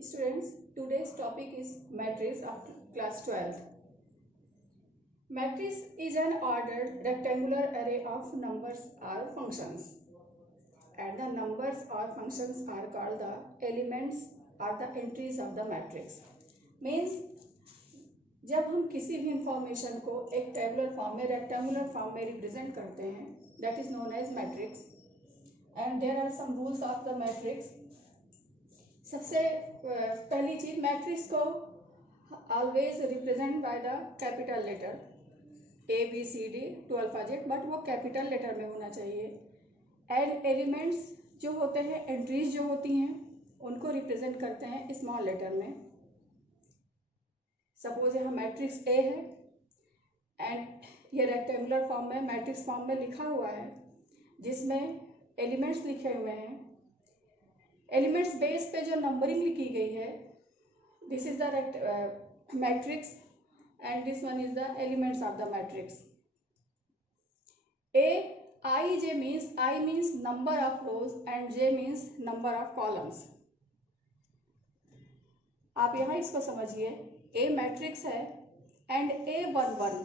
Students, today's topic is matrix of class 12th. Matrix is an ordered rectangular array of numbers or functions, and the numbers or functions are called the elements or the entries of the matrix. Means जब हम किसी भी information को एक tabular form में rectangular form में represent करते हैं, that is known as matrix. And there are some rules of the matrix. सबसे पहली चीज, मैट्रिक्स को always represent by the capital letter ABCD to alphabet, but वो कैपिटल लेटर में होना चाहिए. एंड एलिमेंट्स जो होते हैं, एंट्रीज जो होती हैं, उनको रिप्रेजेंट करते हैं स्मॉल लेटर में. सपोज यहाँ मैट्रिक्स A है एंड ये रेक्टेंगुलर फॉर्म में मैट्रिक्स फॉर्म में लिखा हुआ है, जिसमें एलिमेंट्स लिखे हुए हैं. एलिमेंट्स बेस पे जो नंबरिंग लिखी गई है, this is the matrix and this one is the elements of the matrix. Ij means I means number of rows and J means number of columns. आप यहाँ इसको समझिए, A मैट्रिक्स है एंड A11.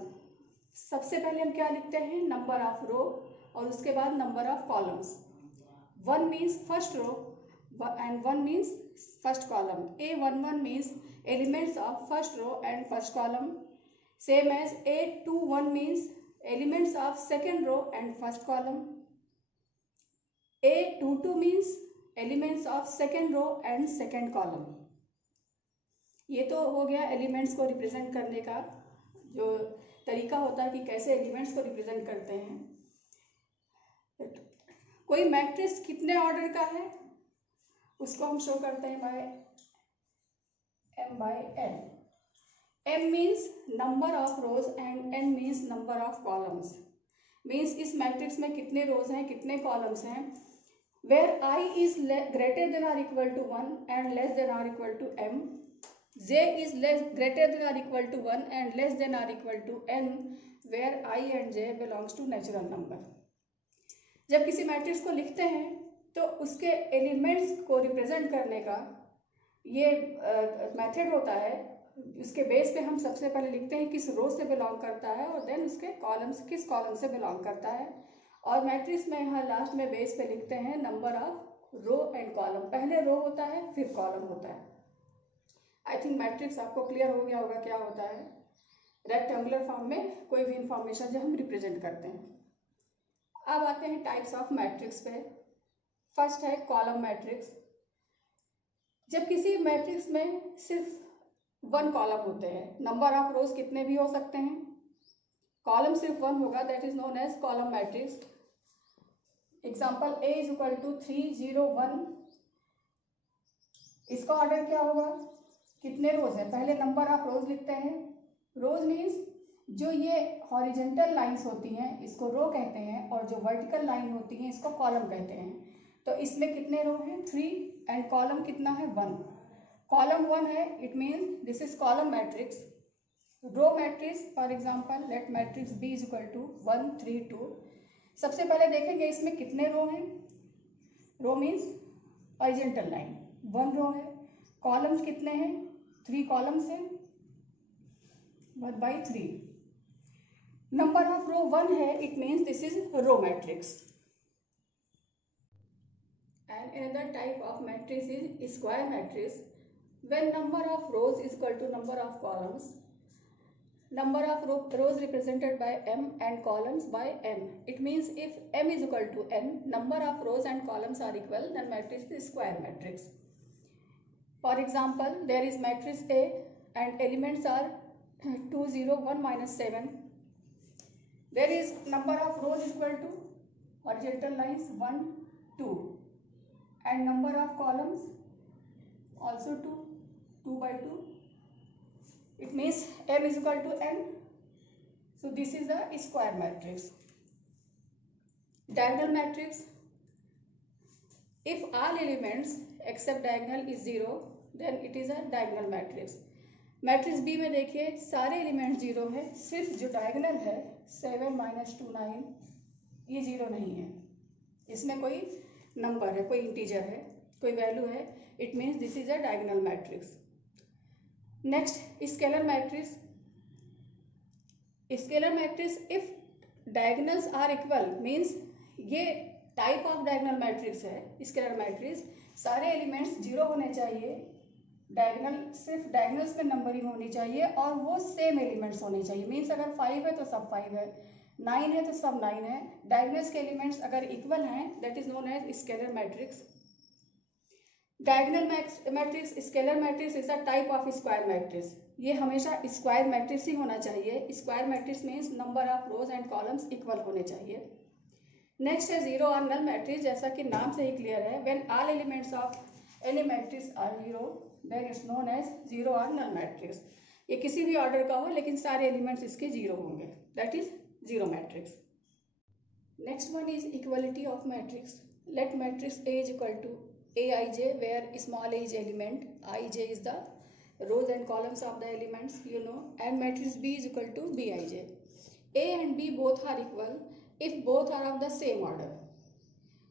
सबसे पहले हम क्या लिखते हैं, नंबर ऑफ रो, और उसके बाद number of columns. 1 means first row and 1 means first column. A11 means elements of first row and first column. Same as A21 means elements of second row and first column. A22 means elements of second row and second column. ये तो हो गया elements को represent करने का जो तरीका होता है कि कैसे एलिमेंट्स को रिप्रेजेंट करते हैं. कोई मैट्रिक्स कितने ऑर्डर का है उसको हम शो करते हैं by M/N. M means number of rows and N means number of columns. Means इस मैट्रिक्स में कितने रोज हैं, कितने कॉलम्स हैं. Where I is greater than or equal to 1 and less than or equal to M. J is greater than or equal to 1 and less than or equal to N, where I and J belongs to natural number. जब किसी matrix को लिखते हैं तो उसके elements को represent करने का ये मेथड होता है. उसके बेस पे हम सबसे पहले लिखते हैं किस रो से बिलोंग करता है और देन उसके कॉलम्स किस कॉलम से बिलोंग करता है. और मैट्रिक्स में यहाँ लास्ट में बेस पे लिखते हैं number of row and column. पहले रो होता है फिर कॉलम होता है. आई थिंक मैट्रिक्स आपको क्लियर हो गया होगा क्या होता है. रेक्टेंगुलर फॉर्म में कोई भी इंफॉर्मेशन जो हम रिप्रेजेंट करते हैं. अब आते हैं टाइप्स ऑफ मैट्रिक्स पे. फर्स्ट है कॉलम मैट्रिक्स. जब किसी मैट्रिक्स में सिर्फ 1 कॉलम होते हैं, नंबर ऑफ रोज कितने भी हो सकते हैं, कॉलम सिर्फ 1 होगा, that is known as column matrix. Example A is equal to 3 0 1. इसका ऑर्डर क्या होगा, कितने रोज है, पहले नंबर ऑफ रोज लिखते हैं. रोज मीन्स जो ये हॉरिजेंटल लाइंस होती हैं इसको रो कहते हैं, और जो वर्टिकल लाइन होती हैं इसको कॉलम कहते हैं. तो इसमें कितने रो हैं, 3, एंड कॉलम कितना है, 1. कॉलम 1 है, it means this is column matrix. Row matrix, for example let matrix B is equal to 1 3 2. सबसे पहले देखेंगे इसमें कितने रो हैं. रो मीन्स हॉरिजेंटल लाइन, 1 रो है. कॉलम्स कितने हैं, 3 कॉलम्स हैं, 1/3. नंबर ऑफ रो 1 है, it means this is row matrix. And another type of matrix is square matrix. When number of rows is equal to number of columns, number of rows represented by M and columns by N. It means if M is equal to N, number of rows and columns are equal, then matrix is square matrix. For example, there is matrix A and elements are 2 0 1 minus 7. There is number of rows is equal to horizontal lines 1 2. And number of columns also 2/2. It means M is equal to N. So this is a square matrix. Diagonal matrix. If all elements except diagonal is 0, then it is a diagonal matrix. Matrix B में देखिए सारे element 0 है, सिर्फ जो diagonal है 7 - 2 9, ये 0 नहीं है. इसमें कोई नंबर है, कोई इंटीजर है, कोई वैल्यू है, it means this is a diagonal matrix. Next, scalar matrix. Scalar matrix, if diagonals are equal means ये टाइप ऑफ डायगोनल मैट्रिक्स है स्केलर मैट्रिक्स, सारे एलिमेंट्स जीरो होने चाहिए, डायगोनल सिर्फ डायगोनल्स में नंबरिंग होनी चाहिए और वो सेम एलिमेंट्स होने चाहिए। मीन्स अगर 5 है तो सब 5 है, 9 है तो सब 9 है। डायगोनल्स के एलिमेंट्स अगर इक्वल हैं that is known as scalar matrix. Diagonal matrix scalar matrix is a type of square matrix. ये हमेशा स्क्वायर मैट्रिक्स ही होना चाहिए। Square matrix means number of rows and columns equal होने चाहिए। नेक्स्ट है जीरो और नल मैट्रिक्स, जैसा कि नाम से ही क्लियर है, when all elements of any matrix are zero then it's known as zero और नल मैट्रिक्स। ये किसी भी ऑर्डर का हो लेकिन सारे एलिमेंट्स इसके जीरो होंगे, that is zero matrix. Next one is equality of matrix. Let matrix A is equal to Aij, where small a is element, Ij is the rows and columns of the elements, you know, and matrix B is equal to Bij. A and B both are equal if both are of the same order.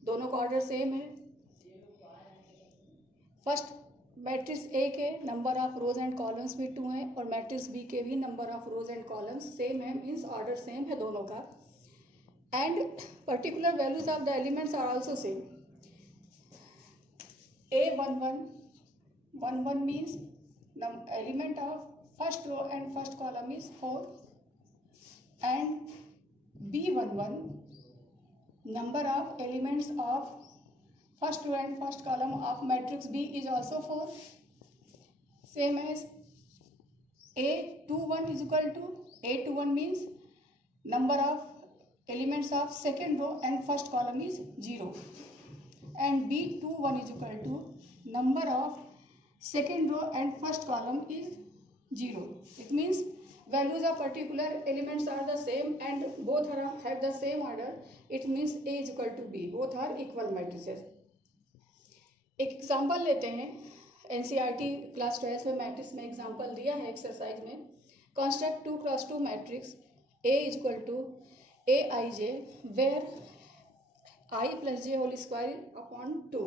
दोनों का order same है। First matrix A के number of rows and columns भी 2 हैं और matrix B के भी number of rows and columns same है, मीन्स ऑर्डर सेम है दोनों का। And particular values of the elements are also same. A11 means element of first row and first column is 4, and B11 number of elements of first row and first column of matrix B is also 4, same as A21 is equal to A21 means number of elements of second row and first column is 0, and B21 is equal to number of second row and first column is 0. It means values of particular elements are the same and both have the same order. It means A is equal to B. Both are equal matrices. एक example लेते हैं, NCERT class 12 में matrix में example दिया है exercise में। Construct 2x2 matrix A is equal to Aij where I plus j whole square upon 2।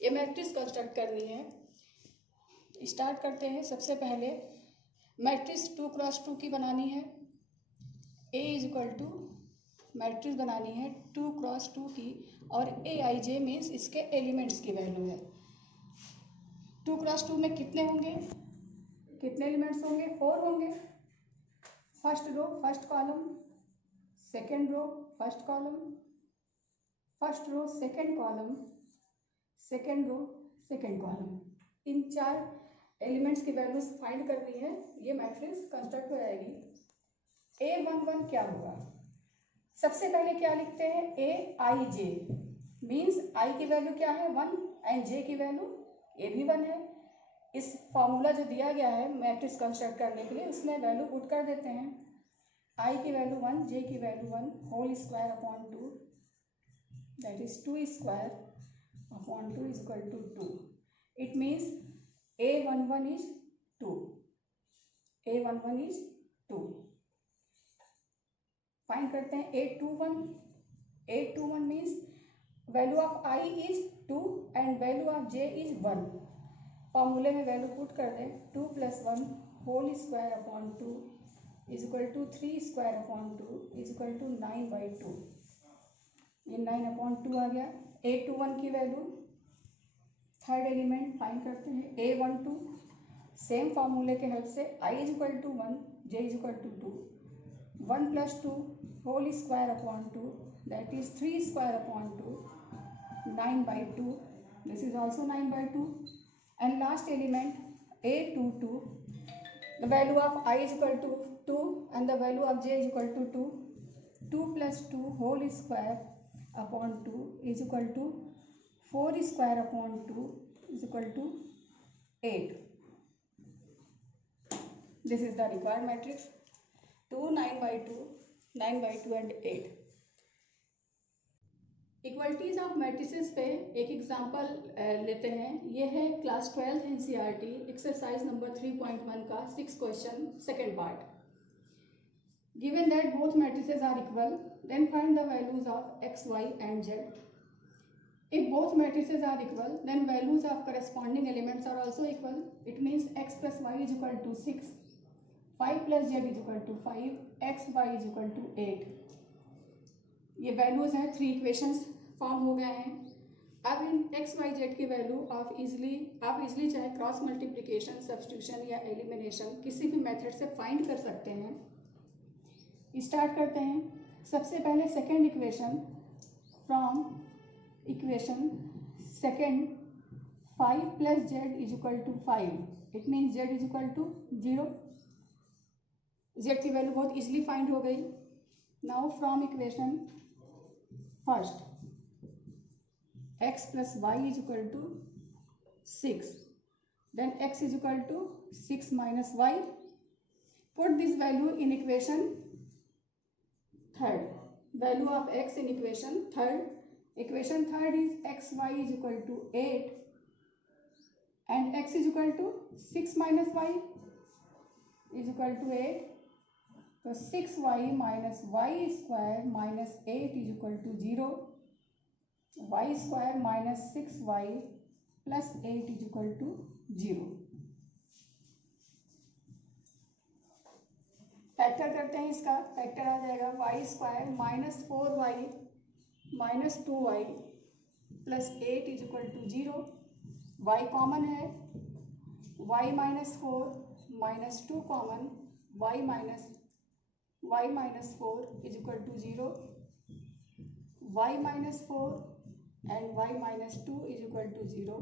ये matrix construct करनी है। स्टार्ट करते हैं। सबसे पहले मैट्रिक्स 2x2 की बनानी है। A is equal to matrix बनानी है 2x2 की और Aij मीन्स इसके एलिमेंट्स की वैल्यू है। 2x2 में कितने होंगे, कितने एलिमेंट्स होंगे? 4 होंगे। First row first column, second row first column, first row second column, second row second column. इन 4 एलिमेंट्स की वैल्यूज फाइंड करनी है। ये मैट्रिक्स कंस्ट्रक्ट हो जाएगी। A11 क्या होगा? सबसे पहले क्या लिखते हैं? Aij मीन्स I की वैल्यू क्या है? 1 एंड J की वैल्यू A भी 1 है। इस फॉर्मूला जो दिया गया है मैट्रिक्स कंस्ट्रक्ट करने के लिए उसमें वैल्यू पुट कर देते हैं। I की वैल्यू 1, J की value 1 whole square upon 2 that is 2 square upon 2 is equal to 2। It means A11 is 2. A11 is 2. Find करते हैं A21. A21 means value of I is 2 and value of J is 1। फॉर्मूले में value put कर दें। 2 + 1 whole square upon 2 is equal to 3 square upon 2 is equal to 9/2। ये 9/2 आ गया। A21 की value third element find करते हैं। A12 सेम फार्मूले के हेल्प से I is equal to 1, J is equal to 2, 1 + 2 whole square upon 2 that is 3 square upon 2, 9/2। This is also 9/2। And last element A22 the value of I is equal to 2 and the value of J is equal to 2, 2 + 2 whole square upon 2 is equal to 4 square upon 2 is equal to 8. This is the required matrix 2, 9/2, 9/2 and 8. Equalities of matrices पे एक example लेते हैं। ये है class 12 NCERT exercise number 3.1 का 6 question second part. Given that both matrices are equal then find the values of x, y and z। If both matrices are equal, then values of corresponding elements are also equal. It means x plus y is equal to 6, 5 plus z is equal to 5, x y is equal to 8. ये values हैं, 3 equations form हो गए हैं. अब इन x Y Z की value आप easily चाहे cross multiplication, substitution या एलिमिनेशन किसी भी मेथड से फाइंड कर सकते हैं. स्टार्ट करते हैं. सबसे पहले second equation, from equation second 5 plus z is equal to 5. It means z is equal to 0. Z की वैल्यू बहुत इजली फाइंड हो गई. Now from equation first x plus y is equal to 6. Then x is equal to 6 minus y. Put this value in equation third. Value of x in equation third. Equation third is xy is equal to 8 and x is equal to 6 minus y is equal to 8. So 6y minus y square minus 8 is equal to 0. y square minus 6y plus 8 is equal to 0. Factor करते हैं. इसका factor आ जाएगा y square minus 4y minus 2y plus 8 is equal to 0. y common है, y minus 4 minus 2 common, y minus 4 is equal to 0. y minus 4 and y minus 2 is equal to 0.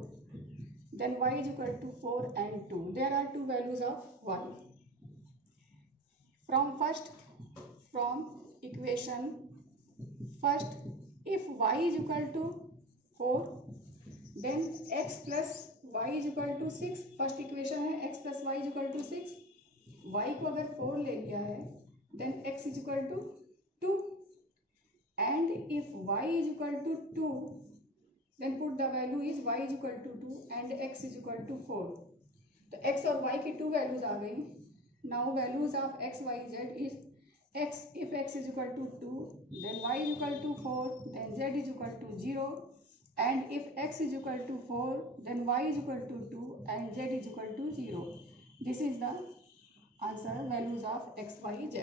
Then y is equal to 4 and 2. There are two values of y. From equation first, if y is equal to 4, then x plus y is equal to 6. First equation है x plus y is equal to 6. y को अगर 4 ले लिया है, then x is equal to 2. And if y is equal to 2, then put the value is y is equal to 2 and x is equal to 4. तो x और y की 2 values आ गई. Now values of x y z is x, if x is equal to 2, then y is equal to 4, then z is equal to 0, and if x is equal to 4, then y is equal to 2 and z is equal to 0. This is the answer, values of x y z.